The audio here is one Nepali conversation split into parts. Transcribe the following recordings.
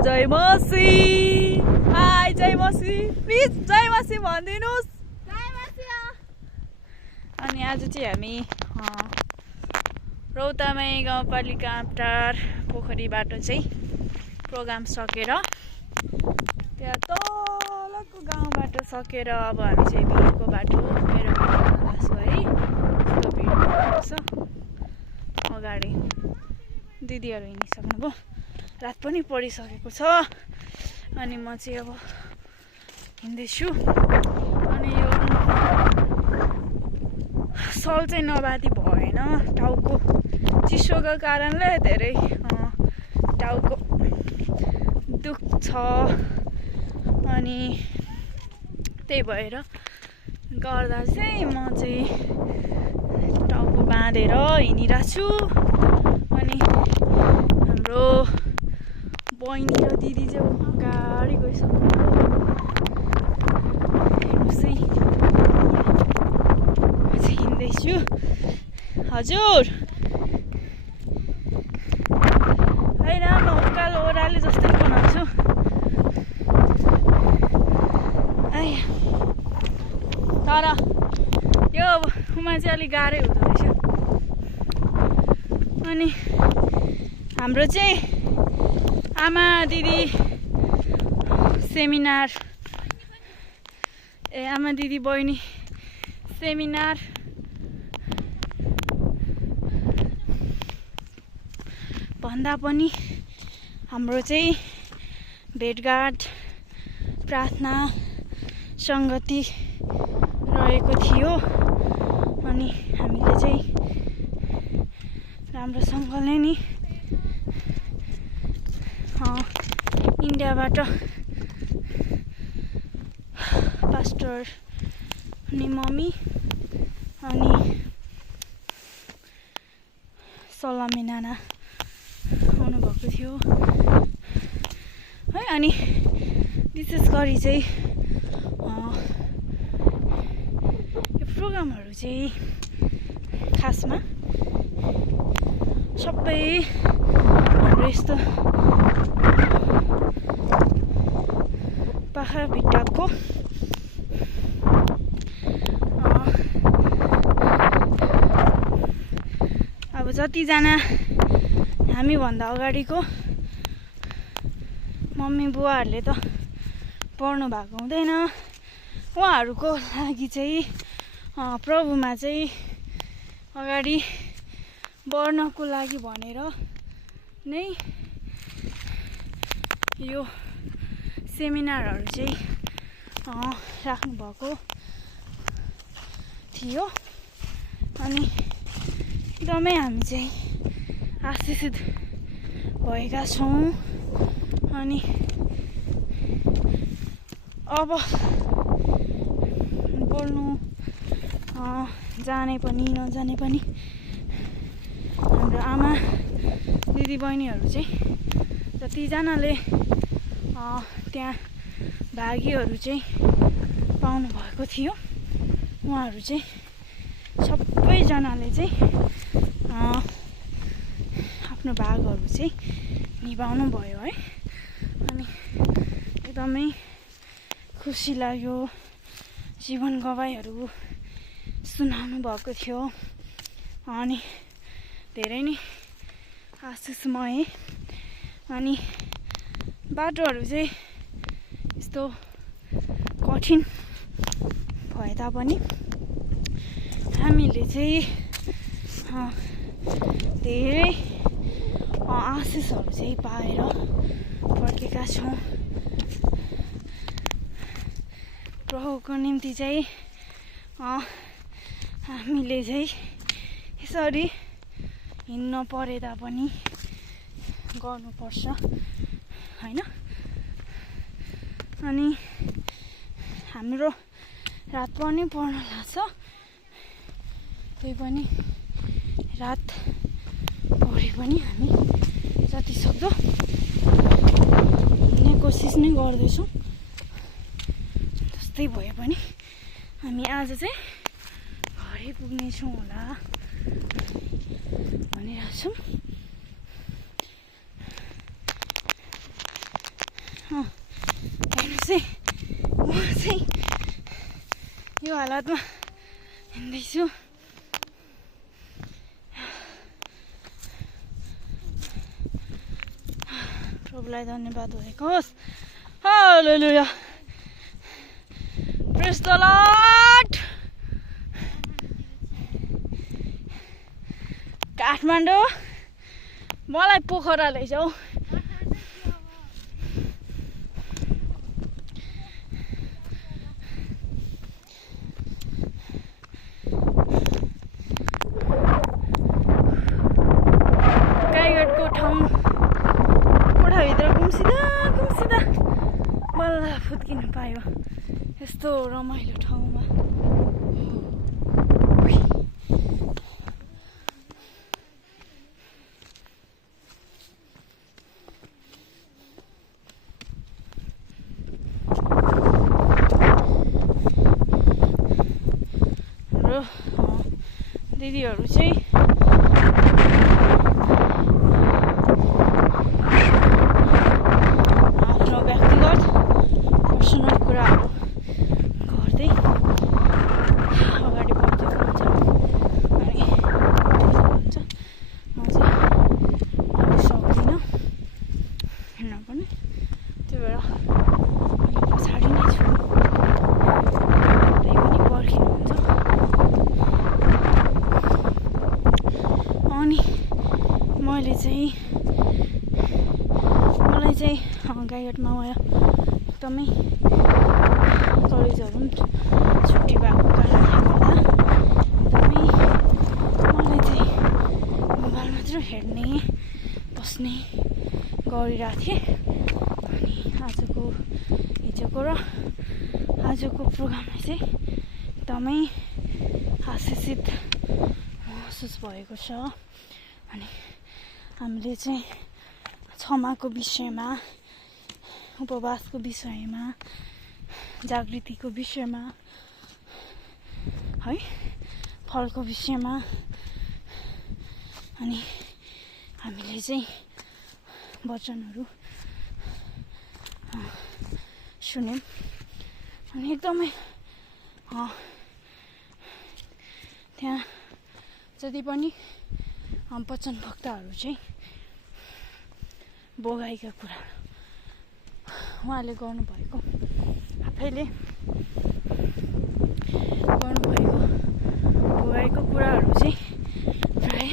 जय मसी। हाई जय मसी, प्लिज जय मसी भनिदिनुहोस्। अनि आज चाहिँ हामी रौतामाई गाउँपालिका आँपटार पोखरीबाट चाहिँ प्रोग्राम सकेर त्यहाँ तलको गाउँबाट सकेर अब हामी चाहिँ भिरको बाटो मेरो लाग्छु है। यस्तो भिड छ अगाडि, दिदीहरू हिँडिसक्नुभयो, रात पनि परिसकेको छ। अनि म चाहिँ अब हिँड्दैछु। अनि यो सल चाहिँ नबादी भएन, टाउको चिसोको कारणले धेरै टाउको दुख्छ। अनि त्यही भएर गर्दा चाहिँ म चाहिँ टाउको बाँधेर हिँडिरहेको छु। अनि हाम्रो बहिनी र दिदी चाहिँ अगाडि गइसक्नु हिँड्दैछु। हजुर होइन, म उकालो ओह्रालो जस्तै बनाउँछु। तर यो उमा चाहिँ अलिक गाह्रै हुँदो रहेछ। अनि हाम्रो चाहिँ आमा दिदी सेमिनार, आमा दिदी बहिनी सेमिनार भन्दा पनि हाम्रो चाहिँ भेटघाट प्रार्थना सङ्गति रहेको थियो। अनि हामीले चाहिँ राम्रोसँगले नि इन्डियाबाट पास्टर अनि मम्मी अनि सलामी नाना आउनुभएको थियो है। अनि विशेष गरी चाहिँ यो प्रोग्रामहरू चाहिँ खासमा सबै हाम्रो यस्तो पाखा भिट्टाको अब जतिजना हामीभन्दा अगाडिको मम्मी बुवाहरूले त पढ्नु भएको हुँदैन, उहाँहरूको लागि चाहिँ प्रभुमा चाहिँ अगाडि बढ्नको लागि भनेर नै यो सेमिनारहरू चाहिँ राख्नुभएको थियो। अनि एकदमै हामी चाहिँ आशिषित भएका छौँ। अनि अब बोल्नु जाने पनि नजाने पनि हाम्रो आमा दिदी बहिनीहरू चाहिँ जतिजनाले त्यहाँ भागीहरू चाहिँ पाउनु भएको थियो, उहाँहरू चाहिँ सबैजनाले चाहिँ आफ्नो भागहरू चाहिँ निभाउनु भयो है। अनि एकदमै खुसी लाग्यो। जीवन गवाईहरू सुनाउनु भएको थियो। अनि धेरै नै आशिषमय। अनि बाटोहरू चाहिँ यस्तो कठिन भए तापनि हामीले चाहिँ धेरै आशिषहरू चाहिँ पाएर फर्केका छौँ। प्रभुको निम्ति चाहिँ हामीले चाहिँ यसरी हिँड्न परे तापनि गर्नुपर्छ होइन। अनि हाम्रो रात पनि पर्न लाग्छ, त्यही पनि रात परे पनि हामी जति सक्दो हिँड्ने कोसिस नै गर्दैछौँ। जस्तै भए पनि हामी आज चाहिँ घरै पुग्नेछौँ होला भनिरहेछौँ। हेर्नुहोस् है म चाहिँ यो हालतमा हिँड्दैछु प्रभुलाई धन्यवाद भएको होस् हालेलुया प्रेज द लर्ड काठमाडौँ मलाई पोखरा लैजाऊ गाईघाटको ठाउँ कोठाभित्र घुम्सिँदा बल्ल फुत्किनु पायो यस्तो रमाइलो ठाउँमा हाम्रो दिदीहरू चाहिँ आफ्नो व्यक्तिगत पर्सनल कुराहरू गर्दै अगाडि बढ्दै हुनुहुन्छ अनि हुन्छ म चाहिँ अहिले सक्दिनँ हिँड्न पनि त्यही भएर अहिले पछाडि नै छु त्यही पनि पर्खिनुहुन्छ अनि मलाई चाहिँ गाईघाटमा एकदमै कलेजहरू पनि छुट्टी भएको कारणले गर्दा एकदमै मलाई चाहिँ मोबाइल मात्र हेर्ने बस्ने गरिरहेको थिएँ अनि हिजोको र आजको प्रोग्राममा चाहिँ एकदमै आशिषित महसुस भएको छ अनि हामीले चाहिँ क्षमाको विषयमा उपवासको विषयमा जागृतिको विषयमा है फलको विषयमा अनि हामीले चाहिँ वचनहरू सुन्यौँ अनि एकदमै त्यहाँ जति पनि वचन भक्तहरू चाहिँ भोगाइका कुराहरू उहाँले गर्नुभएको आफैले गर्नुभएको भोगाइको कुराहरू चाहिँ प्राय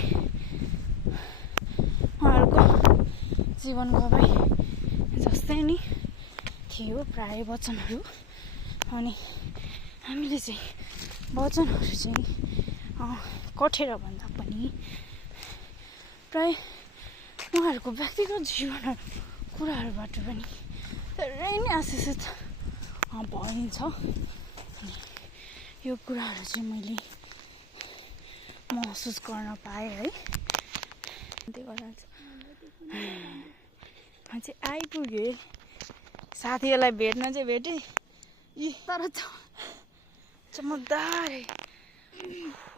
उहाँहरूको जीवन गवाई जस्तै नि थियो प्राय वचनहरू अनि हामीले चाहिँ वचनहरू चाहिँ कठेर भन्दा पनि प्राय उहाँहरूको व्यक्तिगत जीवन कुराहरूबाट पनि धेरै नै आशिषित भइन्छ यो कुराहरू चाहिँ मैले महसुस गर्न पाएँ है त्यही गर्दा चाहिँ आइपुगेँ साथीहरूलाई भेट्न चाहिँ भेटेँ तर चमकदार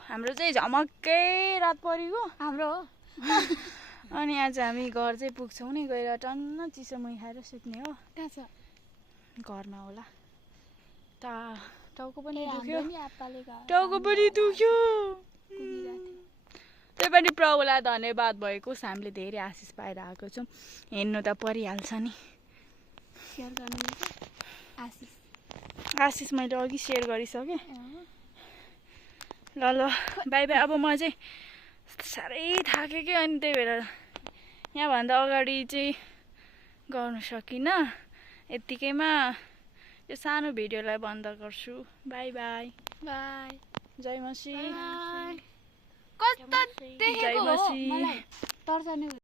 हाम्रो चाहिँ झमक्कै रात परेको हाम्रो अनि आज हामी घर चाहिँ पुग्छौँ नि गएर टन्न चिसो मुही खाएर सुत्ने हो कहाँ छ घरमा होला टाउको पनि दुख्यो त्यही पनि प्रभुलाई धन्यवाद भएको हामीले धेरै आशिष पाइरहेको छौँ हेर्नु त परिहाल्छ नि आशिष मैले अघि सेयर गरिसकेँ ल बाई बाई अब म चाहिँ साह्रै थाकेँ कि अनि त्यही भएर यहाँभन्दा अगाडि चाहिँ गर्नु सकिनँ यत्तिकैमा यो सानो भिडियोलाई बन्द गर्छु बाई बाई बाई जय मसी कस्तो देखेको हो मलाई तर्साउने